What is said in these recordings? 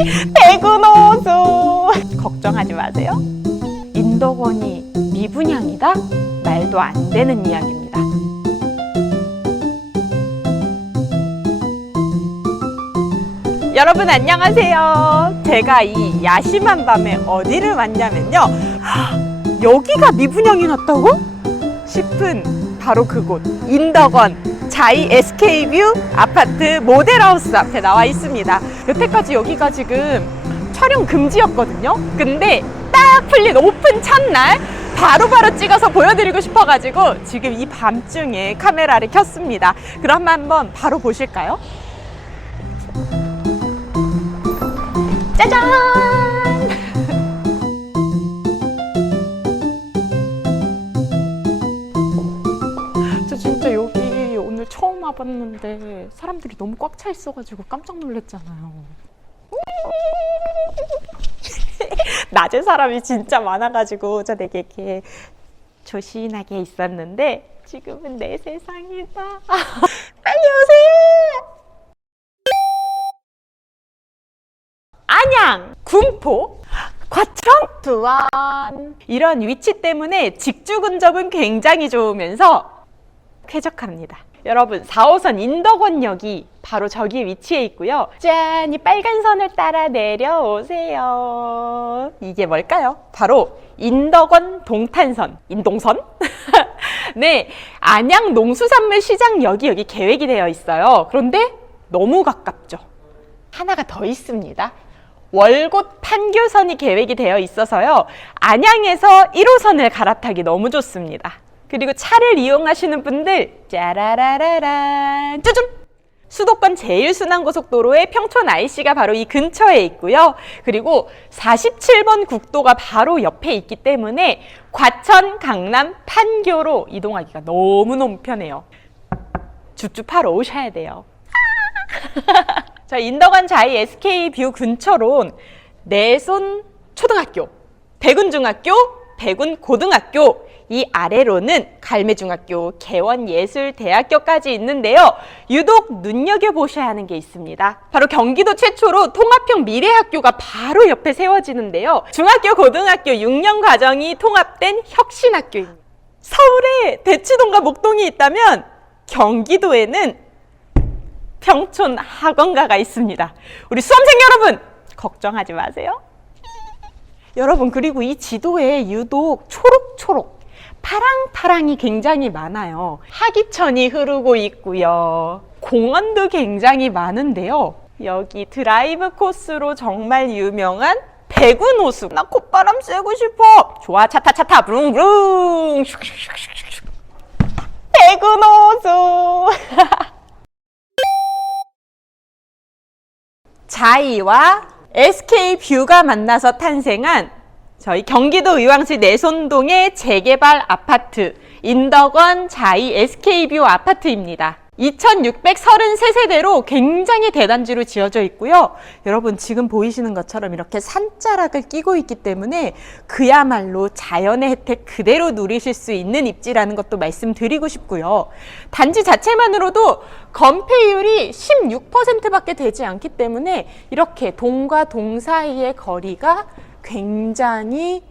대군 호수. 걱정하지 마세요. 인덕원이 미분양이다? 말도 안 되는 이야기입니다. 여러분 안녕하세요. 제가 이 야심한 밤에 어디를 왔냐면요. 여기가 미분양이 났다고? 싶은 바로 그곳 인덕원 자이 SK뷰 아파트 모델하우스 앞에 나와 있습니다. 여태까지 여기가 지금 촬영 금지였거든요. 근데 딱 풀린 오픈 첫날 바로바로 찍어서 보여드리고 싶어가지고 지금 이 밤중에 카메라를 켰습니다. 그럼 한번 바로 보실까요? 짜잔! 처음 와봤는데 사람들이 너무 꽉 차 있어가지고 깜짝 놀랐잖아요. 낮에 사람이 진짜 많아가지고 저 되게 이렇게 조신하게 있었는데 지금은 내 세상이다. 빨리 오세요. 안양, 군포, 과천, 두안 이런 위치 때문에 직주 근접은 굉장히 좋으면서 쾌적합니다. 여러분 4호선 인덕원역이 바로 저기 위치해 있고요. 짠! 이 빨간 선을 따라 내려오세요. 이게 뭘까요? 바로 인덕원 동탄선, 인동선? 네, 안양 농수산물 시장역이 여기 계획이 되어 있어요. 그런데 너무 가깝죠. 하나가 더 있습니다. 월곶 판교선이 계획이 되어 있어서요. 안양에서 1호선을 갈아타기 너무 좋습니다. 그리고 차를 이용하시는 분들 짜라라라란 짜잔! 수도권 제일순환고속도로의 평촌 IC가 바로 이 근처에 있고요. 그리고 47번 국도가 바로 옆에 있기 때문에 과천, 강남, 판교로 이동하기가 너무너무 편해요. 줍줍하러 오셔야 돼요. 저 인덕원 자이 SK 뷰 근처론 내손 초등학교, 대군중학교, 대군 고등학교, 이 아래로는 갈매중학교, 개원예술대학교까지 있는데요. 유독 눈여겨보셔야 하는 게 있습니다. 바로 경기도 최초로 통합형 미래학교가 바로 옆에 세워지는데요. 중학교, 고등학교 6년 과정이 통합된 혁신학교입니다. 서울에 대치동과 목동이 있다면 경기도에는 평촌 학원가가 있습니다. 우리 수험생 여러분 걱정하지 마세요. 여러분 그리고 이 지도에 유독 초록초록 파랑파랑이 굉장히 많아요. 하기천이 흐르고 있고요. 공원도 굉장히 많은데요. 여기 드라이브 코스로 정말 유명한 호수. 나 콧바람 쐬고 싶어. 좋아 차타 차타 브룽브룽. 호수. 자이와 SK 뷰가 만나서 탄생한 저희 경기도 의왕시 내손동의 재개발 아파트 인덕원 자이 SK뷰 아파트입니다. 2633세대로 굉장히 대단지로 지어져 있고요. 여러분 지금 보이시는 것처럼 이렇게 산자락을 끼고 있기 때문에 그야말로 자연의 혜택 그대로 누리실 수 있는 입지라는 것도 말씀드리고 싶고요. 단지 자체만으로도 건폐율이 16%밖에 되지 않기 때문에 이렇게 동과 동 사이의 거리가 굉장히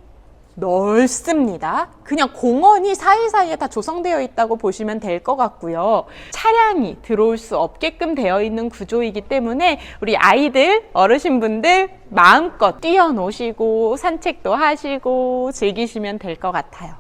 넓습니다. 그냥 공원이 사이사이에 다 조성되어 있다고 보시면 될 것 같고요. 차량이 들어올 수 없게끔 되어 있는 구조이기 때문에 우리 아이들, 어르신분들 마음껏 뛰어노시고 산책도 하시고 즐기시면 될 것 같아요.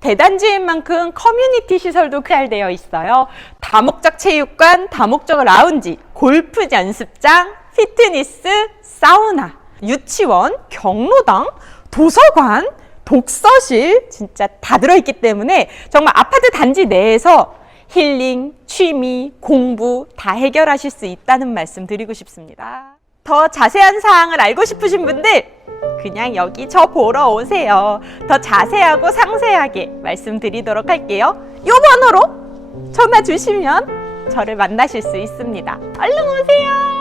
대단지인 만큼 커뮤니티 시설도 잘 되어 있어요. 다목적 체육관, 다목적 라운지, 골프 연습장, 피트니스, 사우나, 유치원, 경로당, 도서관, 독서실 진짜 다 들어있기 때문에 정말 아파트 단지 내에서 힐링, 취미, 공부 다 해결하실 수 있다는 말씀 드리고 싶습니다. 더 자세한 사항을 알고 싶으신 분들 그냥 여기 저 보러 오세요. 더 자세하고 상세하게 말씀드리도록 할게요. 이 번호로 전화 주시면 저를 만나실 수 있습니다. 얼른 오세요.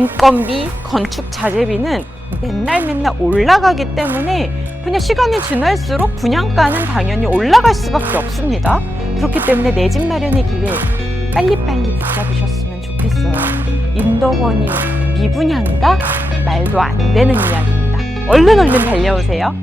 인건비, 건축 자재비는 맨날 맨날 올라가기 때문에 그냥 시간이 지날수록 분양가는 당연히 올라갈 수밖에 없습니다. 그렇기 때문에 내 집 마련의 기회 빨리빨리 붙잡으셨으면 좋겠어요. 임덕원이 미분양이다? 말도 안 되는 이야기입니다. 얼른 얼른 달려오세요.